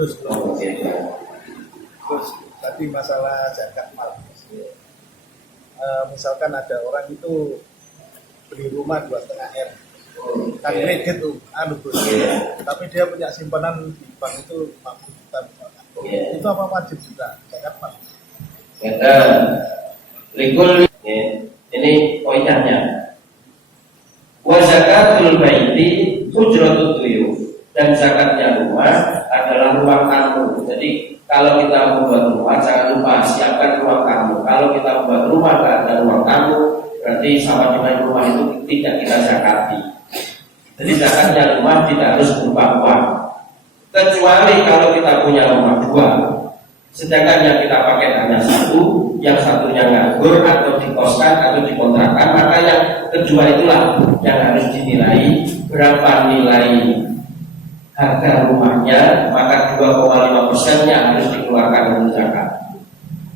Terus tadi masalah zakat mal. Misalkan ada orang itu beli rumah 2,5 M, kan kredit tuh, tapi dia punya simpanan di bank itu 50 juta misalkan. Itu apa wajib juga zakat mal? Ini poinnya. Wa zakatul baiti ujratul tuyuf, dan zakatnya rumah adalah ruang tamu. Jadi kalau kita membuat rumah, jangan lupa siapkan ruang tamu. Kalau kita membuat rumah tidak ada ruang tamu, berarti sama dengan rumah itu tidak kita zakati. Jadi zakatnya rumah tidak harus berupa uang, kecuali kalau kita punya rumah dua, sedangkan yang kita pakai hanya satu, yang satunya nganggur atau dikoskan atau dikontrakkan, maka yang kedua itulah yang harus dinilai berapa nilai harga rumahnya, maka 2,5%-nya harus dikeluarkan untuk zakat.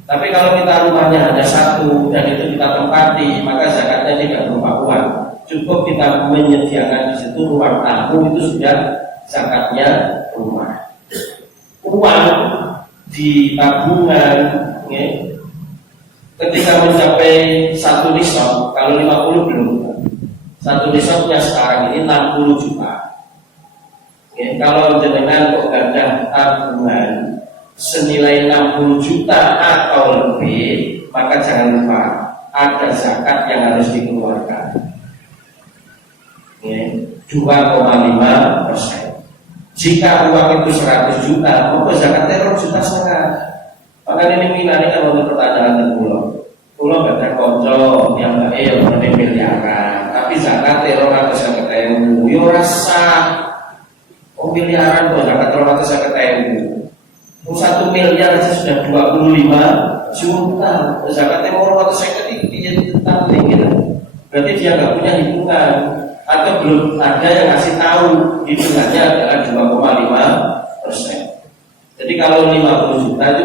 Tapi kalau kita rumahnya hanya satu dan itu kita tempati, maka zakatnya tidak berupa uang. Cukup kita menyediakan di situ ruang tamu, itu sudah zakatnya rumah. Uang di tabungan, ya, ketika mencapai satu nisab, kalau 50 belum, satu nisabnya sekarang ini 60 juta. Ya, kalau jenengan kok gadah tabungan senilai 60 juta atau lebih, maka jangan lupa ada zakat yang harus dikeluarkan. Ya, 2,5%. Jika uang itu 100 juta, maka zakatnya 2,5 juta. Maka ini minari kan untuk pertanyaan dan pulau gak ada konco yang baik yang miliaran, tapi zakatnya 250.000, yo rasa miliaran kok zakat 250.000. 1 miliar aja sudah 25 juta. Zakatnya mau 250 dia tetap tinggi. Berarti dia nggak punya hitungan atau belum ada yang ngasih tahu hitungannya adalah 2,5%. Jadi kalau 50 juta itu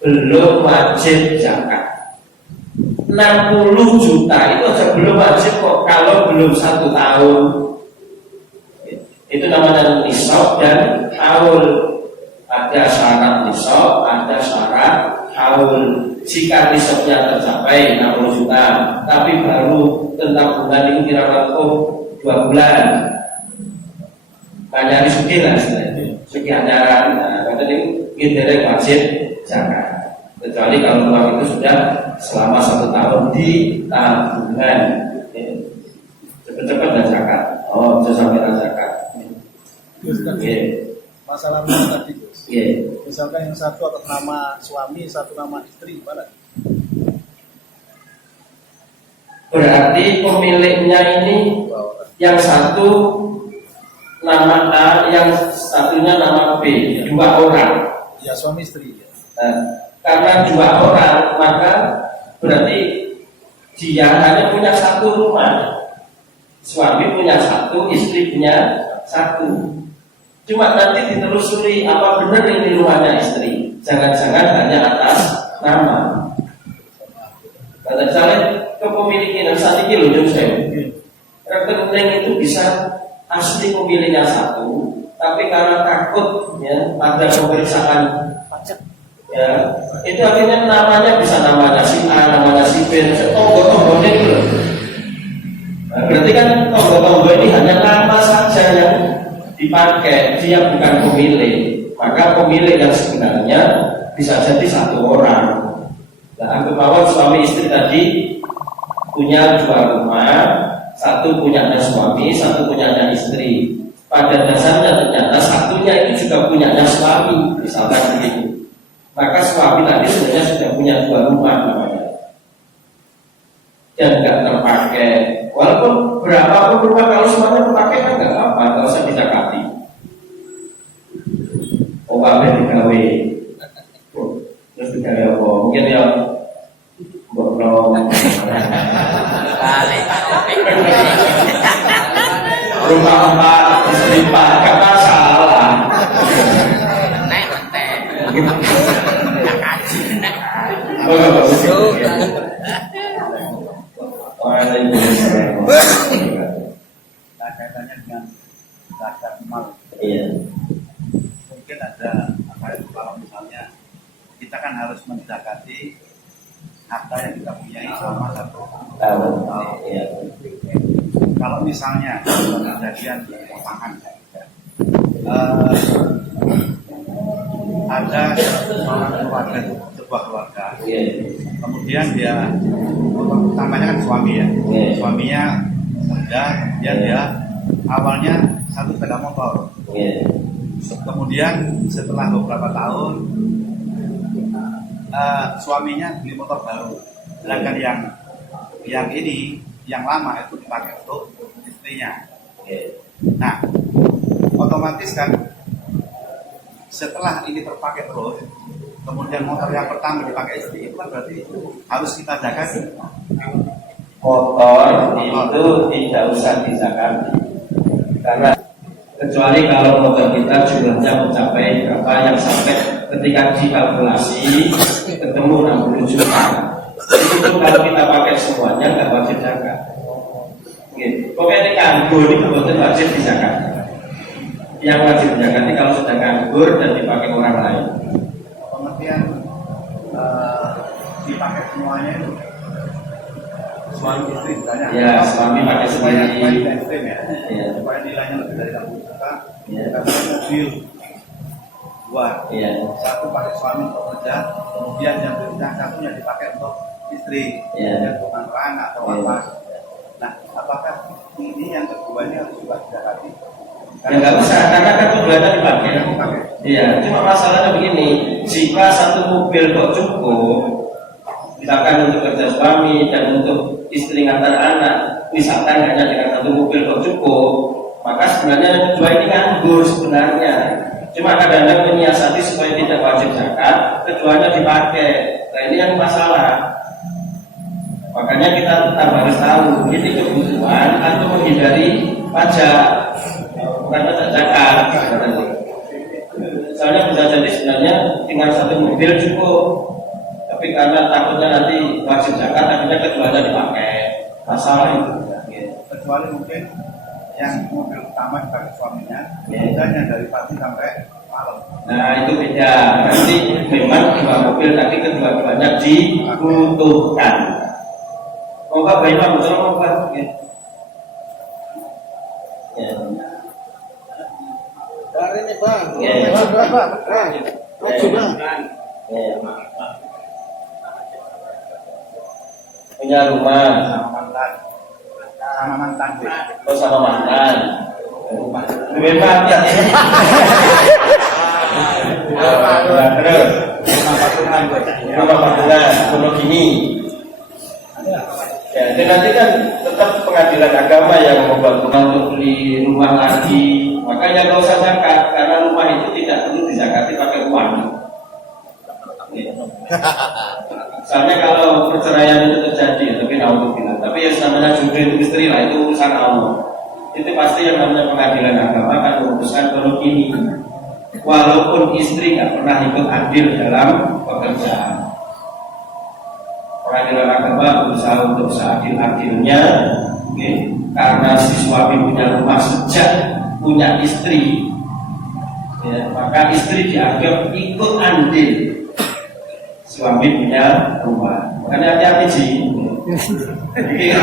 belum wajib zakat. 60 juta itu aja belum wajib kok kalau belum 1 tahun. Itu namanya nisab dan haul. Ada syarat nisab, ada syarat haul. Jika nisabnya tercapai 60 juta, tapi baru tentang bulan itu kira-kira 2 bulan, hanya disugi lah istilahnya, sugi anjaran. Nah, ini kita wajib zakat. Kecuali kalau uang itu sudah selama 1 tahun di tabungan, cepat-cepat dan zakat. Oh, sampai zakat. Masalah tadi Gus. Misalkan yang satu atas nama suami, satu nama istri, mana? Berarti pemiliknya ini yang satu nama A, yang satunya nama B, 2 orang. Ya, suami istri. Ya. Karena 2 orang, maka berarti dia hanya punya 1 rumah. Suami punya 1, istri punya 1. Cuma nanti ditelusuri apa benar ini rumahnya istri. Jangan-jangan hanya atas nama. Kata saya kepemilikan saat ini loh saya. Rekening itu bisa asli pemiliknya 1, tapi karena takut ya ada pemeriksaan pajak, ya itu akhirnya namanya bisa namanya si A, namanya si B, tonggo-tonggonya itu. Nah, berarti kan tonggo-tonggo ini hanya nama saja yang dipakai, dia bukan pemilik. Maka pemilik yang sebenarnya bisa jadi 1 orang. Nah, anggap bahwa suami istri tadi punya 2 rumah, 1 punyanya suami, 1 punyanya istri. Pada dasarnya ternyata satunya itu juga punyanya suami, misalkan begitu. Maka suami tadi sebenarnya sudah punya 2 rumah namanya, dan nggak terpakai. Walaupun berapapun rumah, kalau semuanya terpakai kan nggak apa-apa, kalau saya bisa kasih. Oh, kabeh digawe. Terus digawe apa? Mungkin ya bokrong. Rumah 4, istri 4, gak masalah. Nek teh. Nah, kaitannya dengan zakat mal. Iya. Mungkin harus mendekati harta yang kita punya selama 1 tahun. tahun. Iya. Kalau misalnya kejadian di lapangan, ada seorang keluarga, sebuah keluarga, Iya. kemudian dia, utamanya kan suami ya, Iya. suaminya kerja, kemudian dia awalnya satu sepeda motor, Iya. kemudian setelah beberapa tahun suaminya beli motor baru, sedangkan yang ini yang lama itu dipakai untuk istrinya. Iya. Nah, otomatis kan setelah ini terpakai terus, kemudian motor yang pertama dipakai istri, itu kan berarti harus kita jaga. Motor itu tidak usah dizakati, karena kecuali kalau motor kita jumlahnya mencapai berapa yang sampai ketika dikalkulasi ketemu 60 juta, itu kalau kita pakai semuanya nggak wajib zakat. Gitu. Pokoknya ini nganggur itu betul wajib dizakat. Yang wajib zakat ini kalau sudah nganggur dan dipakai orang lain. Pengertian dipakai semuanya itu suami istri misalnya. Ya, suami pakai supaya sendiri. tidak ekstrim ya. Iya. Supaya nilainya lebih dari 60 juta. Iya. Kita pakai mobil 2, Iya. satu pakai suami untuk kerja, kemudian yang satunya dipakai untuk istri, Iya. yang bukan anak atau Iya. apa. Nah, apakah ini yang kedua ini harus juga didekati? Ya nggak usah, karena kan keduanya dipakai. Iya, cuma masalahnya begini, jika satu mobil kok cukup, misalkan untuk kerja suami dan untuk istri ngantar anak, misalkan hanya dengan satu mobil kok cukup, maka sebenarnya yang kedua ini nganggur sebenarnya. Cuma kadang-kadang menyiasati supaya tidak wajib zakat, keduanya dipakai. Nah ini yang masalah. Makanya kita tetap harus tahu ini kebutuhan atau menghindari pajak, bukan pajak zakat. Soalnya bisa jadi sebenarnya tinggal satu mobil cukup, tapi karena takutnya nanti wajib zakat, akhirnya keduanya dipakai. Masalah itu. Kecuali mungkin yang mobil utama dipakai suaminya, Iya. kerjanya dari pagi sampai malam. Nah itu beda. Nanti memang dua mobil tadi kedua-duanya dibutuhkan. Moga Imam betul moga. Ya. Hari ini bang, Ya. berapa? Maju bang. Ya. Punya rumah, Sama mantan. Sama mantan. oh sama mantan. Memang ya. Terus rumah patungan, rumah gini. Ya, dan nanti kan tetap pengadilan agama yang membantu untuk beli rumah lagi. Makanya nggak usah zakat, karena rumah itu tidak perlu dizakati pakai uang. Soalnya kalau perceraian itu terjadi, tapi naudzubillah. Tapi yang namanya jodoh itu istri lah, itu urusan Allah. Itu pasti yang namanya pengadilan agama akan memutuskan kalau ini, walaupun istri nggak pernah ikut adil dalam pekerjaan. Pengadilan agama berusaha untuk seadil-adilnya, karena si suami punya rumah sejak punya istri, ya, maka istri dianggap ikut andil suami punya rumah. Makanya hati-hati sih. Jadi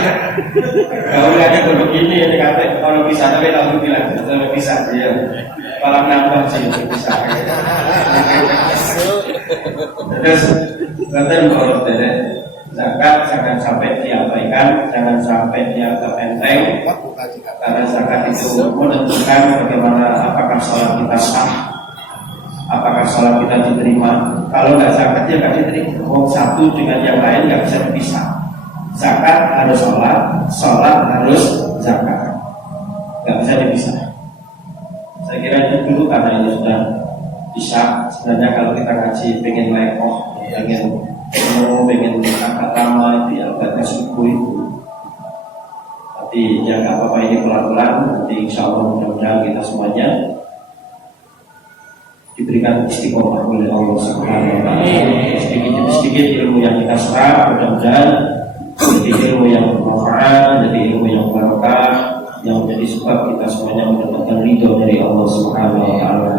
kalau lagi begini ini kata kalau bisa, tapi kalau bilang kalau bisa dia malah nambah sih bisa. Terus nanti kalau zakat jangan sampai diabaikan, jangan sampai dianggap enteng, karena zakat itu menentukan bagaimana apakah sholat kita sah, apakah sholat kita diterima. Kalau nggak zakat ya nggak diterima. Satu dengan yang lain nggak bisa dipisah. Zakat harus sholat, sholat harus zakat, nggak bisa dipisah. Saya kira itu dulu karena ini sudah bisa. Sebenarnya kalau kita ngaji pengen lekoh, pengen agak lama itu ya agak subuh itu. Tapi ya nggak apa-apa, ini pelan-pelan. Nanti insya Allah mudah-mudahan kita semuanya diberikan istiqomah oleh Allah Subhanahu wa Ta'ala. Sedikit ilmu yang kita serap, mudah-mudahan jadi ilmu yang bermanfaat, jadi ilmu yang barokah, yang menjadi sebab kita semuanya mendapatkan ridho dari Allah Subhanahu wa Ta'ala.